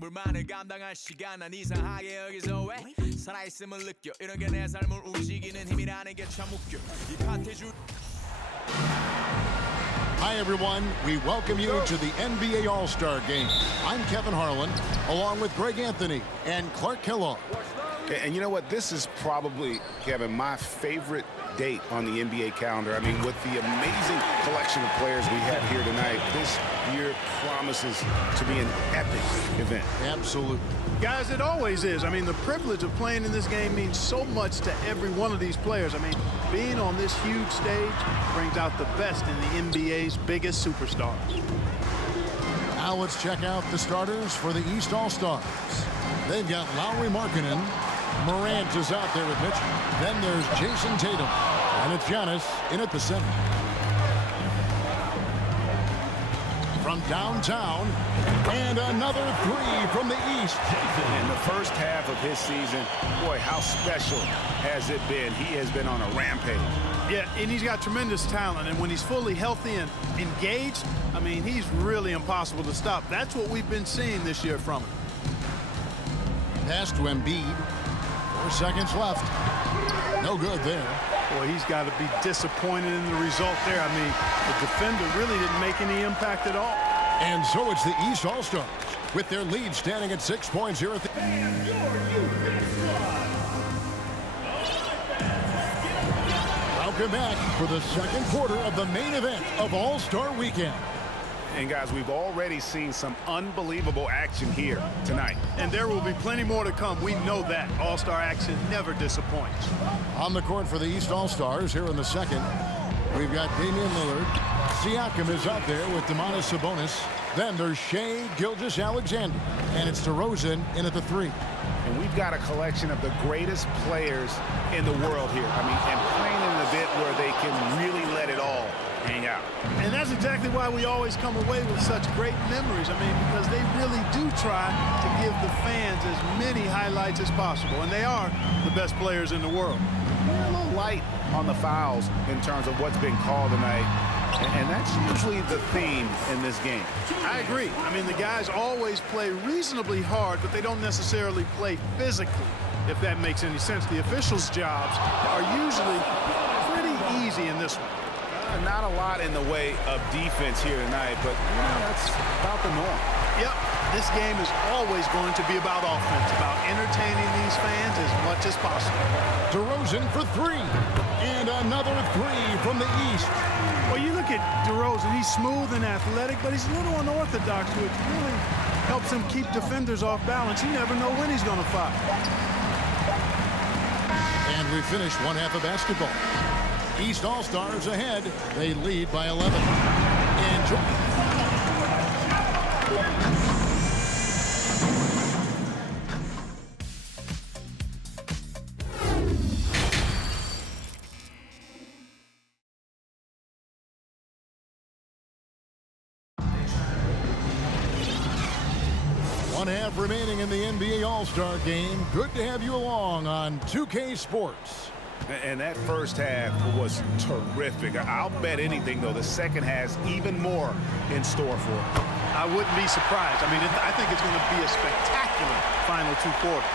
불만을 감당할 시간 난 이상하게 여기서 왜 살아있음을 느껴 이런 게 내 삶을 움직이는 힘이라는 게 참 웃겨 이 파티주 Hi everyone, we welcome you to the NBA All-Star Game. I'm Kevin Harlan, along with Greg Anthony and Clark Kellogg. And you know what? This is probably, Kevin, my favorite date on the NBA calendar. I mean, with the amazing collection of players we have here tonight, this year promises to be an epic event. Absolutely. Guys, it always is. I mean, the privilege of playing in this game means so much to every one of these players. I mean, being on this huge stage brings out the best in the NBA's biggest superstars. Now let's check out the starters for the East All-Stars. They've got Lauri Markkanen. Morant is out there with Mitchell. Then there's Jayson Tatum. And it's Giannis in at the center. From downtown, and another three from the East. In the first half of his season, boy, how special has it been? He has been on a rampage. Yeah, and he's got tremendous talent, and when he's fully healthy and engaged, I mean, he's really impossible to stop. That's what we've been seeing this year from him. Pass to Embiid. 4 seconds left. No good there. Boy, he's got to be disappointed in the result there. I mean, the defender really didn't make any impact at all. And so it's the East All-Stars with their lead standing at 6 points here at the... Welcome back for the second quarter of the main event of All-Star Weekend. And guys, we've already seen some unbelievable action here tonight. And there will be plenty more to come. We know that. All-Star action never disappoints. On the court for the East All-Stars here in the second, we've got Damian Lillard. Siakam is out there with Domantas Sabonis. Then there's Shai Gilgeous-Alexander. And it's DeRozan in at the three. And we've got a collection of the greatest players in the world here. I mean, and playing in the bit where they can really let it all hang out. And that's exactly why we always come away with such great memories. I mean, because they really do try to give the fans as many highlights as possible. And they are the best players in the world. We're a little light on the fouls in terms of what's been called tonight. And that's usually the theme in this game. I agree. I mean, the guys always play reasonably hard, but they don't necessarily play physically, if that makes any sense. The officials' jobs are usually pretty easy in this one. Not a lot in the way of defense here tonight, but you know, that's about the norm. Yep, this game is always going to be about offense, about entertaining these fans as much as possible. DeRozan for three, and another three from the East. Well, you look at DeRozan, he's smooth and athletic, but he's a little unorthodox, which really helps him keep defenders off balance. You never know when he's going to fire. And we finish one half of basketball. East All-Stars ahead. They lead by 11. Enjoy. One half remaining in the NBA All-Star Game. Good to have you along on 2K Sports. And that first half was terrific. I'll bet anything, though, the second has even more in store for it. I wouldn't be surprised. I mean, I think it's going to be a spectacular final two quarters.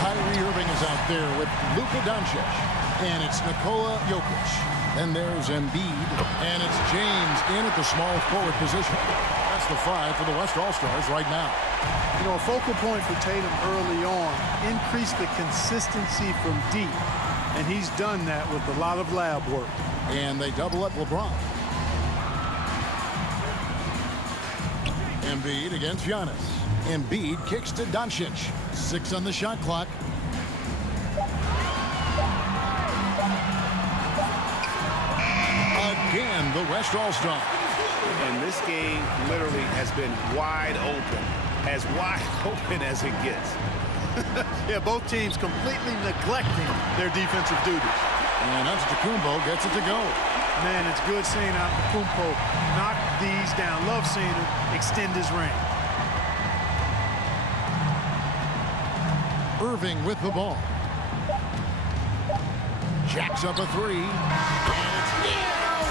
Kyrie Irving is out there with Luka Dončić. And it's Nikola Jokić. Then there's Embiid. And it's James in at the small forward position. That's the five for the West All-Stars right now. You know, a focal point for Tatum early on, increase the consistency from deep. And he's done that with a lot of lab work. And they double up LeBron. Embiid against Giannis. Embiid kicks to Dončić. 6 on the shot clock. Again, the West All-Star. And this game literally has been wide open as it gets. Yeah, both teams completely neglecting their defensive duties. And Antetokounmpo gets it to go. Man, it's good seeing Antetokounmpo knock these down. Love seeing him extend his reign. Irving with the ball. Jacks up a three. And it's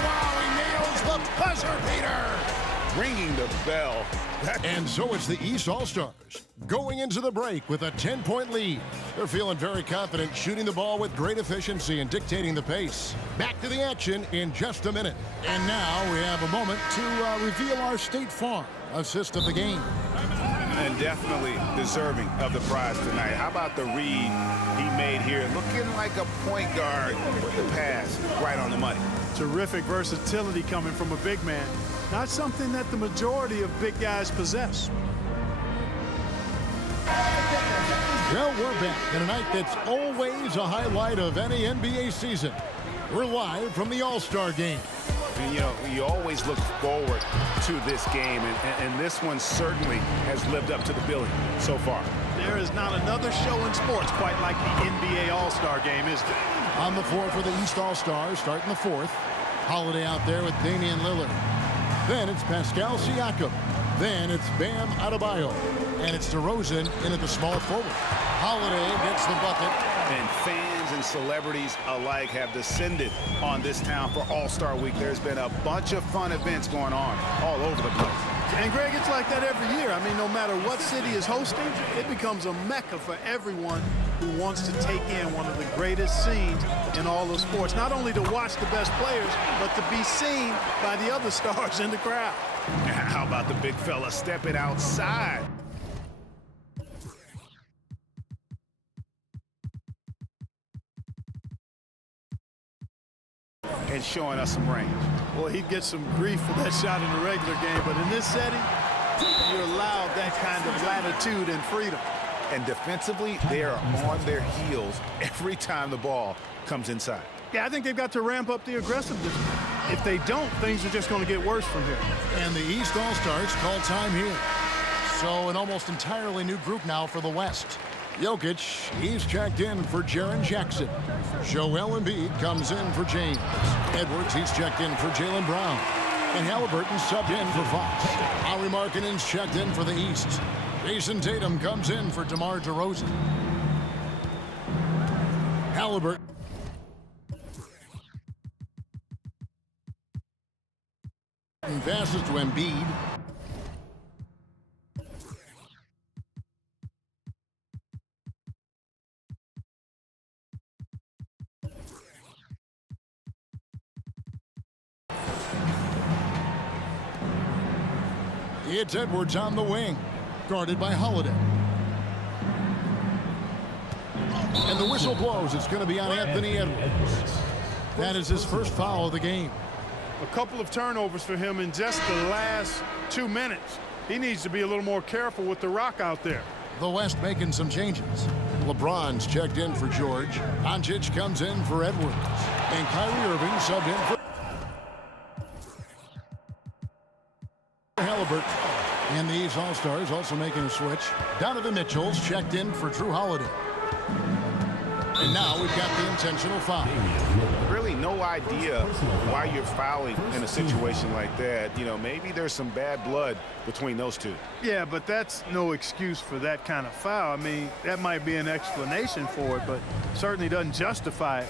wow, he nails the buzzer beater. ringing the bell. And so it's the East All-Stars going into the break with a 10-point lead. They're feeling very confident, shooting the ball with great efficiency and dictating the pace. Back to the action in just a minute. And now we have a moment to reveal our State Farm assist of the game. And definitely deserving of the prize tonight. How about the read he made here? Looking like a point guard with the pass right on the money. Terrific versatility coming from a big man. Not something that the majority of big guys possess. Well, we're back in a night that's always a highlight of any NBA season. We're live from the All-Star game. And, you know, you always look forward to this game, and this one certainly has lived up to the billing so far. There is not another show in sports quite like the NBA All-Star game, is there? On the floor for the East All-Stars, starting the fourth. Holiday out there with Damian Lillard. Then it's Pascal Siakam. Then it's Bam Adebayo. And it's DeRozan in at the small forward. Holiday gets the bucket. And fans and celebrities alike have descended on this town for All-Star Week. There's been a bunch of fun events going on all over the place. And, Greg, it's like that every year. I mean, no matter what city is hosting, it becomes a mecca for everyone who wants to take in one of the greatest scenes in all of sports. Not only to watch the best players, but to be seen by the other stars in the crowd. How about the big fella stepping outside? And showing us some range. Well, he'd get some grief for that shot in the regular game, but in this setting, you're allowed that kind of latitude and freedom. And defensively, they are on their heels every time the ball comes inside. Yeah, I think they've got to ramp up the aggressiveness. If they don't, things are just going to get worse from here. And the East All-Stars call time here. So an almost entirely new group now for the West. Jokić, he's checked in for Jaren Jackson. Joel Embiid comes in for James. Edwards, he's checked in for Jaylen Brown. And Haliburton subbed in for Fox. Lauri Markkanen's checked in for the East. Jayson Tatum comes in for DeMar DeRozan. Haliburton. Passes to Embiid. It's Edwards on the wing, guarded by Holiday. And the whistle blows. It's going to be on Anthony Edwards. That is his first foul of the game. A couple of turnovers for him in just the last 2 minutes. He needs to be a little more careful with the rock out there. The West making some changes. LeBron's checked in for George. Dončić comes in for Edwards. And Kyrie Irving subbed in for Haliburton. And these All-Stars also making a switch. Donovan Mitchell's checked in for Jrue Holiday. And now we've got the intentional foul. Really no idea why you're fouling in a situation like that. You know, maybe there's some bad blood between those two. Yeah, but that's no excuse for that kind of foul. I mean, that might be an explanation for it, but certainly doesn't justify it.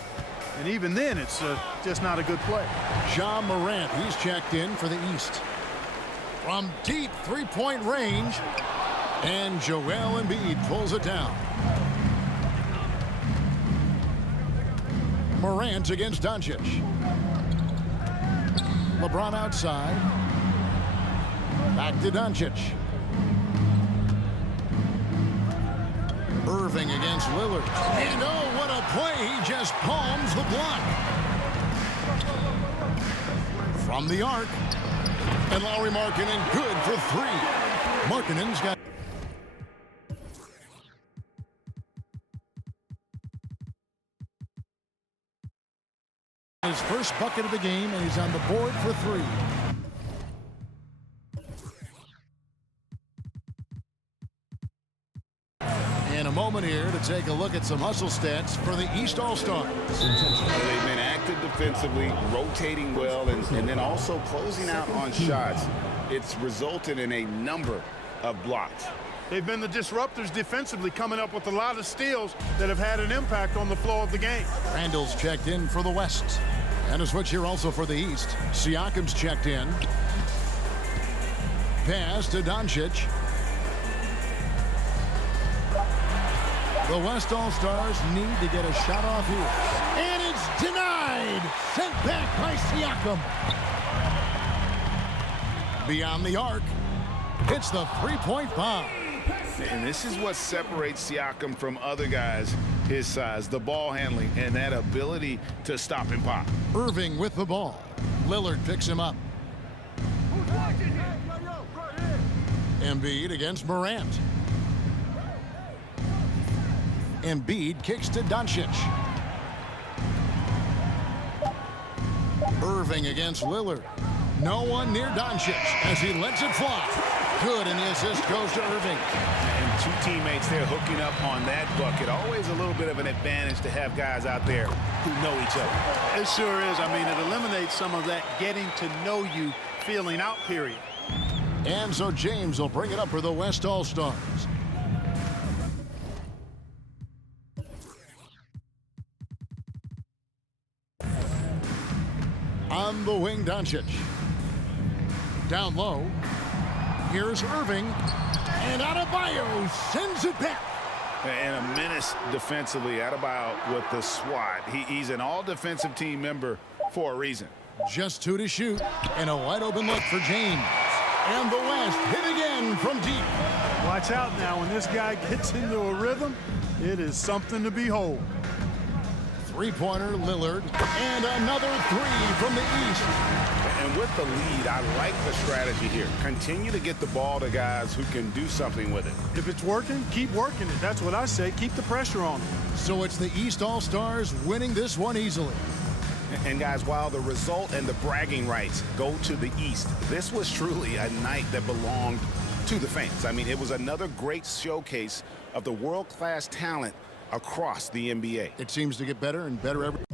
And even then, it's just not a good play. Ja Morant, he's checked in for the East. From deep three-point range, and Joel Embiid pulls it down. Morant against Dončić. LeBron outside. Back to Dončić. Irving against Lillard. And oh, what a play. He just palms the block. From the arc. And Lauri Markkanen good for three. Markkanen's got his first bucket of the game, and he's on the board for three. And a moment here to take a look at some hustle stats for the East All-Stars. They've been active defensively, rotating well, and then also closing out on shots. It's resulted in a number of blocks. They've been the disruptors defensively, coming up with a lot of steals that have had an impact on the flow of the game. Randle's checked in for the West. And a switch here also for the East. Siakam's checked in. Pass to Dončić. The West All-Stars need to get a shot off here. And it's denied. Sent back by Siakam. Beyond the arc. Hits the three-point bomb. And this is what separates Siakam from other guys his size, the ball handling and that ability to stop and pop. Irving with the ball. Lillard picks him up. Embiid against Morant. Embiid kicks to Dončić. Irving against Lillard. No one near Dončić as he lets it fly. Good, and the assist goes to Irving. And two teammates there hooking up on that bucket. Always a little bit of an advantage to have guys out there who know each other. It sure is. I mean, it eliminates some of that getting to know you feeling out period. And so James will bring it up for the West All-Stars. On the wing, Dončić. Down low. Here's Irving. And Adebayo sends it back. And a menace defensively. Adebayo with the swat. He's an all-defensive team member for a reason. Just 2 to shoot. And a wide-open look for James. And the West hit again from deep. Watch out now. When this guy gets into a rhythm, it is something to behold. Three-pointer, Lillard. And another three from the east. And with the lead, I like the strategy here. Continue to get the ball to guys who can do something with it. If it's working, keep working it. That's what I say. Keep the pressure on them. So it's the East All-Stars winning this one easily. And guys, while the result and the bragging rights go to the East, this was truly a night that belonged to the fans. I mean, it was another great showcase of the world-class talent across the NBA. It seems to get better and better every